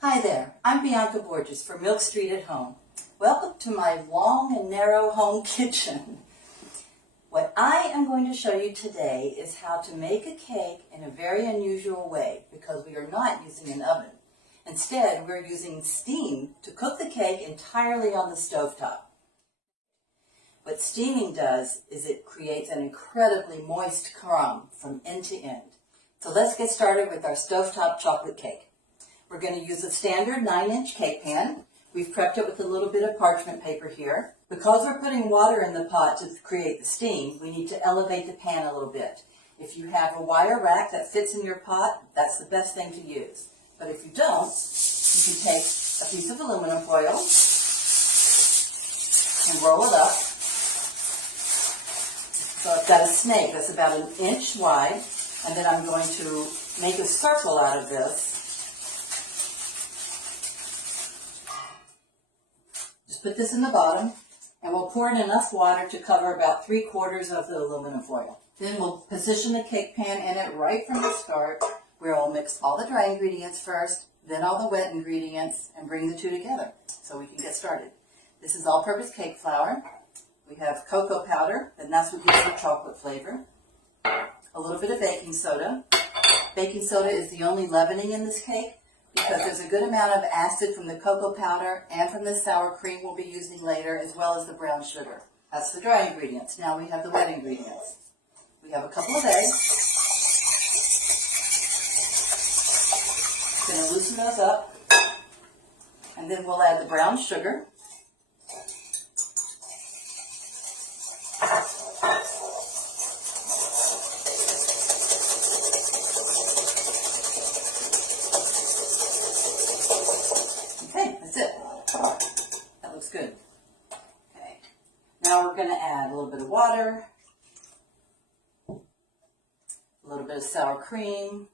Hi there, I'm Bianca Borges for Milk Street at Home. Welcome to my long and narrow home kitchen. What I am going to show you today is how to make a cake in a very unusual way because we are not using an oven. Instead, we're using steam to cook the cake entirely on the stovetop. What steaming does is it creates an incredibly moist crumb from end to end. So let's get started with our stovetop chocolate cake. We're going to use a standard 9-inch cake pan. We've prepped it with a little bit of parchment paper here. Because we're putting water in the pot to create the steam, we need to elevate the pan a little bit. If you have a wire rack that fits in your pot, that's the best thing to use. But if you don't, you can take a piece of aluminum foil and roll it up. So I've got a snake that's about 1 inch wide, and then I'm going to make a circle out of this. Just put this in the bottom, and we'll pour in enough water to cover about 3/4 of the aluminum foil. Then we'll position the cake pan in it right from the start, where we'll mix all the dry ingredients first, then all the wet ingredients, and bring the two together so we can get started. This is all-purpose cake flour. We have cocoa powder, and that's what gives the chocolate flavor. A little bit of baking soda. Baking soda is the only leavening in this cake, because there's a good amount of acid from the cocoa powder and from the sour cream we'll be using later, as well as the brown sugar. That's the dry ingredients. Now we have the wet ingredients. We have a couple of eggs. Going to loosen those up, and then we'll add the brown sugar. That looks good. Okay. Now we're going to add a little bit of water, a little bit of sour cream,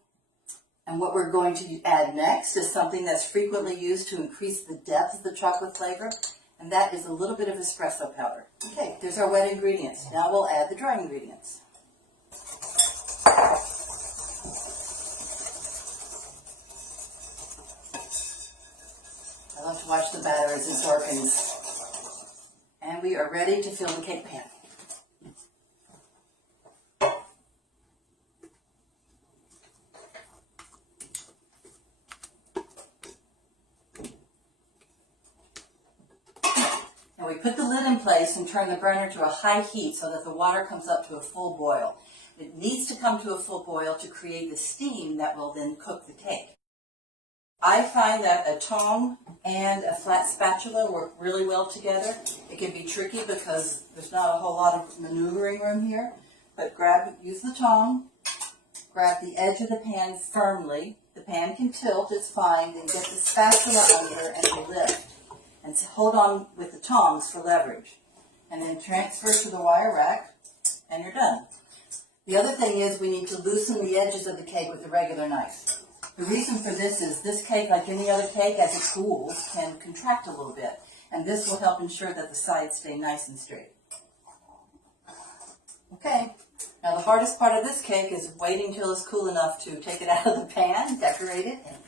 and what we're going to add next is something that's frequently used to increase the depth of the chocolate flavor, and that is a little bit of espresso powder. Okay, there's our wet ingredients. Now we'll add the dry ingredients. I love to watch the batter as it darkens. And we are ready to fill the cake pan. Now we put the lid in place and turn the burner to a high heat so that the water comes up to a full boil. It needs to come to a full boil to create the steam that will then cook the cake. I find that a tongue and a flat spatula work really well together. It can be tricky because there's not a whole lot of maneuvering room here, but use the tongue, grab the edge of the pan firmly. The pan can tilt, it's fine, then get the spatula under and lift. And hold on with the tongs for leverage. And then transfer to the wire rack, and you're done. The other thing is we need to loosen the edges of the cake with a regular knife. The reason for this is this cake, like any other cake, as it cools, can contract a little bit. And this will help ensure that the sides stay nice and straight. Okay, now the hardest part of this cake is waiting till it's cool enough to take it out of the pan, decorate it, and